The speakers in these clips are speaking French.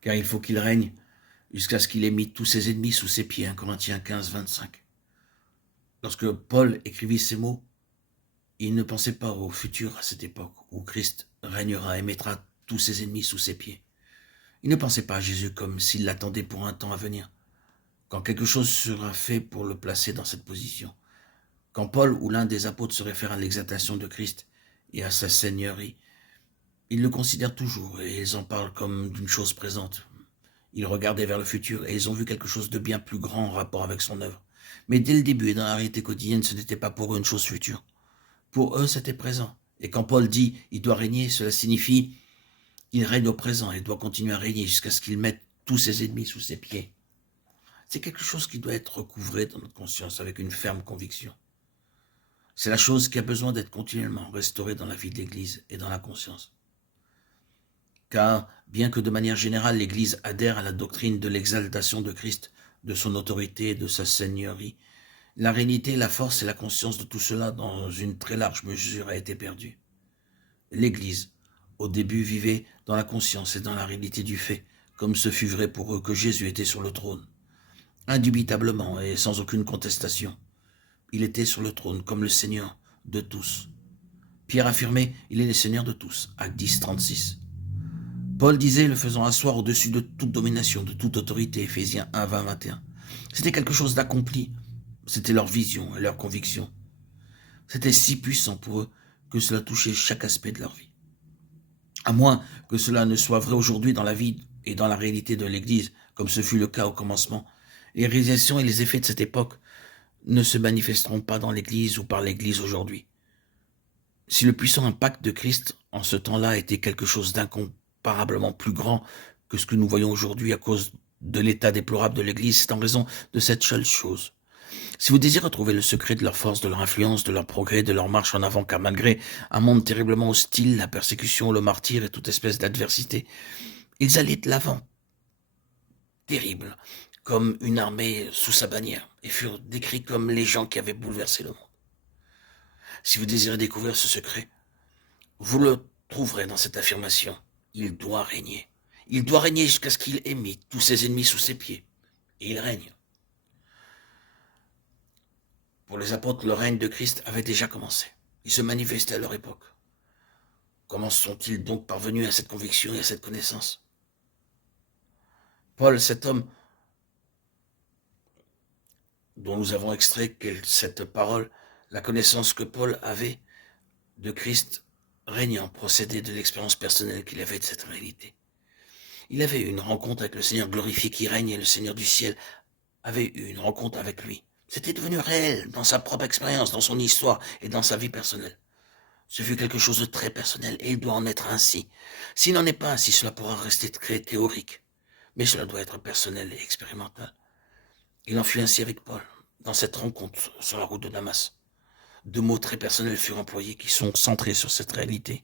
car il faut qu'il règne jusqu'à ce qu'il ait mis tous ses ennemis sous ses pieds. 1 Corinthiens 15, 25. Lorsque Paul écrivit ces mots, il ne pensait pas au futur à cette époque où Christ régnera et mettra tous ses ennemis sous ses pieds. Il ne pensait pas à Jésus comme s'il l'attendait pour un temps à venir, quand quelque chose sera fait pour le placer dans cette position. Quand Paul ou l'un des apôtres se réfère à l'exaltation de Christ et à sa seigneurie, ils le considèrent toujours et ils en parlent comme d'une chose présente. Ils regardaient vers le futur et ils ont vu quelque chose de bien plus grand en rapport avec son œuvre. Mais dès le début et dans la réalité quotidienne, ce n'était pas pour eux une chose future. Pour eux, c'était présent. Et quand Paul dit « il doit régner », cela signifie « il règne au présent et doit continuer à régner jusqu'à ce qu'il mette tous ses ennemis sous ses pieds ». C'est quelque chose qui doit être recouvré dans notre conscience avec une ferme conviction. C'est la chose qui a besoin d'être continuellement restaurée dans la vie de l'Église et dans la conscience. Car, bien que de manière générale l'Église adhère à la doctrine de l'exaltation de Christ, de son autorité et de sa seigneurie, la réalité, la force et la conscience de tout cela, dans une très large mesure, a été perdue. L'Église, au début, vivait dans la conscience et dans la réalité du fait, comme ce fut vrai pour eux que Jésus était sur le trône. Indubitablement et sans aucune contestation, il était sur le trône comme le Seigneur de tous. Pierre affirmait, il est le Seigneur de tous, Actes 10, 36. Paul disait, le faisant asseoir au-dessus de toute domination, de toute autorité, Éphésiens 1, 20, 21. C'était quelque chose d'accompli. C'était leur vision et leur conviction. C'était si puissant pour eux que cela touchait chaque aspect de leur vie. À moins que cela ne soit vrai aujourd'hui dans la vie et dans la réalité de l'Église, comme ce fut le cas au commencement, les réalisations et les effets de cette époque ne se manifesteront pas dans l'Église ou par l'Église aujourd'hui. Si le puissant impact de Christ en ce temps-là était quelque chose d'incomparablement plus grand que ce que nous voyons aujourd'hui à cause de l'état déplorable de l'Église, c'est en raison de cette seule chose. Si vous désirez retrouver le secret de leur force, de leur influence, de leur progrès, de leur marche en avant, car malgré un monde terriblement hostile, la persécution, le martyre et toute espèce d'adversité, ils allaient de l'avant, terribles, comme une armée sous sa bannière, et furent décrits comme les gens qui avaient bouleversé le monde. Si vous désirez découvrir ce secret, vous le trouverez dans cette affirmation. Il doit régner. Il doit régner jusqu'à ce qu'il ait mis tous ses ennemis sous ses pieds. Et il règne. Pour les apôtres, le règne de Christ avait déjà commencé. Il se manifestait à leur époque. Comment sont-ils donc parvenus à cette conviction et à cette connaissance? Paul, cet homme dont nous avons extrait cette parole, la connaissance que Paul avait de Christ régnant procédait de l'expérience personnelle qu'il avait de cette réalité. Il avait eu une rencontre avec le Seigneur glorifié qui règne et le Seigneur du ciel avait eu une rencontre avec lui. C'était devenu réel dans sa propre expérience, dans son histoire et dans sa vie personnelle. Ce fut quelque chose de très personnel et il doit en être ainsi. S'il n'en est pas ainsi, cela pourra rester très théorique. Mais cela doit être personnel et expérimental. Il en fut ainsi avec Paul, dans cette rencontre sur la route de Damas. Deux mots très personnels furent employés qui sont centrés sur cette réalité.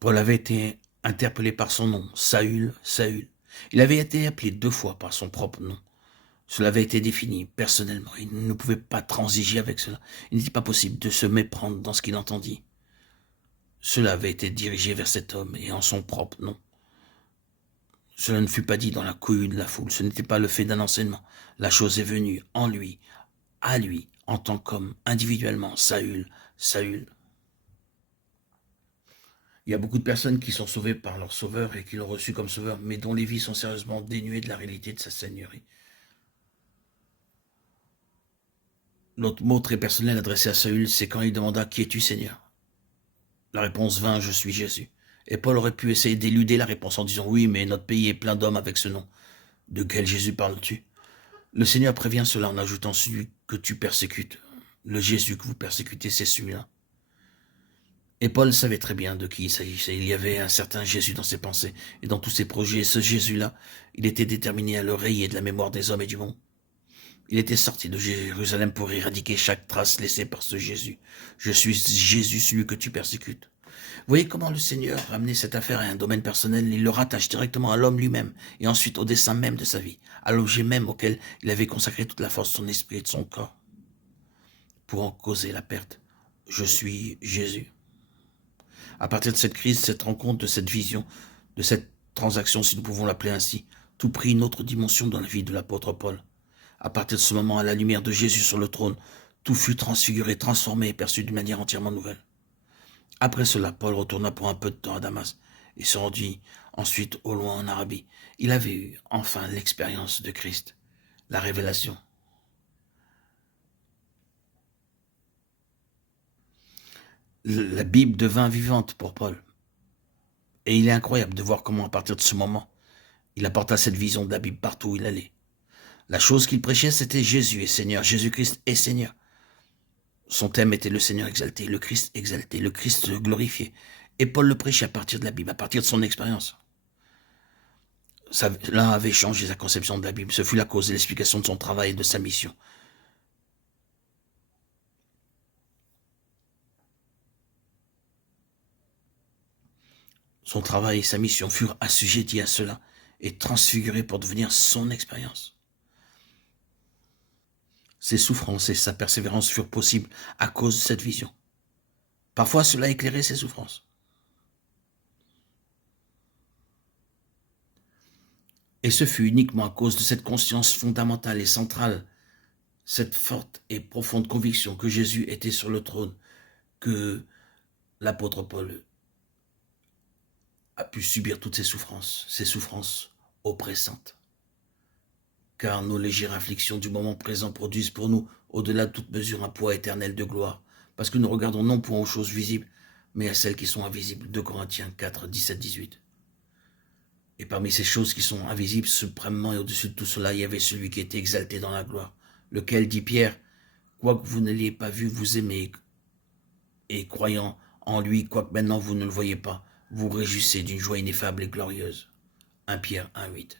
Paul avait été interpellé par son nom, Saül, Saül. Il avait été appelé 2 fois par son propre nom. Cela avait été défini personnellement. Il ne pouvait pas transiger avec cela. Il n'était pas possible de se méprendre dans ce qu'il entendit. Cela avait été dirigé vers cet homme et en son propre nom. Cela ne fut pas dit dans la cohue de la foule. Ce n'était pas le fait d'un enseignement. La chose est venue en lui, à lui, en tant qu'homme, individuellement. Saül, Saül. Il y a beaucoup de personnes qui sont sauvées par leur sauveur et qui l'ont reçu comme sauveur, mais dont les vies sont sérieusement dénuées de la réalité de sa seigneurie. L'autre mot très personnel adressé à Saül, c'est quand il demanda « Qui es-tu, Seigneur ?» La réponse vint « Je suis Jésus ». Et Paul aurait pu essayer d'éluder la réponse en disant « Oui, mais notre pays est plein d'hommes avec ce nom. De quel Jésus parles-tu » Le Seigneur prévient cela en ajoutant « Celui que tu persécutes. Le Jésus que vous persécutez, c'est celui-là. » Et Paul savait très bien de qui il s'agissait. Il y avait un certain Jésus dans ses pensées et dans tous ses projets. Et ce Jésus-là, il était déterminé à le rayer de la mémoire des hommes et du monde. Il était sorti de Jérusalem pour éradiquer chaque trace laissée par ce Jésus. Je suis Jésus, celui que tu persécutes. Vous voyez comment le Seigneur a amené cette affaire à un domaine personnel. Il le rattache directement à l'homme lui-même et ensuite au dessein même de sa vie, à l'objet même auquel il avait consacré toute la force de son esprit et de son corps pour en causer la perte. Je suis Jésus. À partir de cette crise, cette rencontre, de cette vision, de cette transaction, si nous pouvons l'appeler ainsi, tout prit une autre dimension dans la vie de l'apôtre Paul. À partir de ce moment, à la lumière de Jésus sur le trône, tout fut transfiguré, transformé et perçu d'une manière entièrement nouvelle. Après cela, Paul retourna pour un peu de temps à Damas et se rendit ensuite au loin en Arabie. Il avait eu enfin l'expérience de Christ, la révélation. La Bible devint vivante pour Paul. Et il est incroyable de voir comment, à partir de ce moment, il apporta cette vision de la Bible partout où il allait. La chose qu'il prêchait, c'était Jésus est Seigneur, Jésus-Christ est Seigneur. Son thème était le Seigneur exalté, le Christ glorifié. Et Paul le prêchait à partir de la Bible, à partir de son expérience. Cela avait changé sa conception de la Bible. Ce fut la cause et l'explication de son travail et de sa mission. Son travail et sa mission furent assujettis à cela et transfigurés pour devenir son expérience. Ses souffrances et sa persévérance furent possibles à cause de cette vision. Parfois, cela éclairait ses souffrances. Et ce fut uniquement à cause de cette conscience fondamentale et centrale, cette forte et profonde conviction que Jésus était sur le trône, que l'apôtre Paul a pu subir toutes ces souffrances oppressantes. Car nos légères afflictions du moment présent produisent pour nous, au-delà de toute mesure, un poids éternel de gloire, parce que nous regardons non point aux choses visibles, mais à celles qui sont invisibles. 2 Corinthiens 4, 17, 18. Et parmi ces choses qui sont invisibles, suprêmement et au-dessus de tout cela, il y avait celui qui était exalté dans la gloire, lequel, dit Pierre, quoique vous ne l'ayez pas vu, vous aimez, et croyant en lui, quoique maintenant vous ne le voyez pas, vous réjouissez d'une joie ineffable et glorieuse. 1 Pierre 1, 8.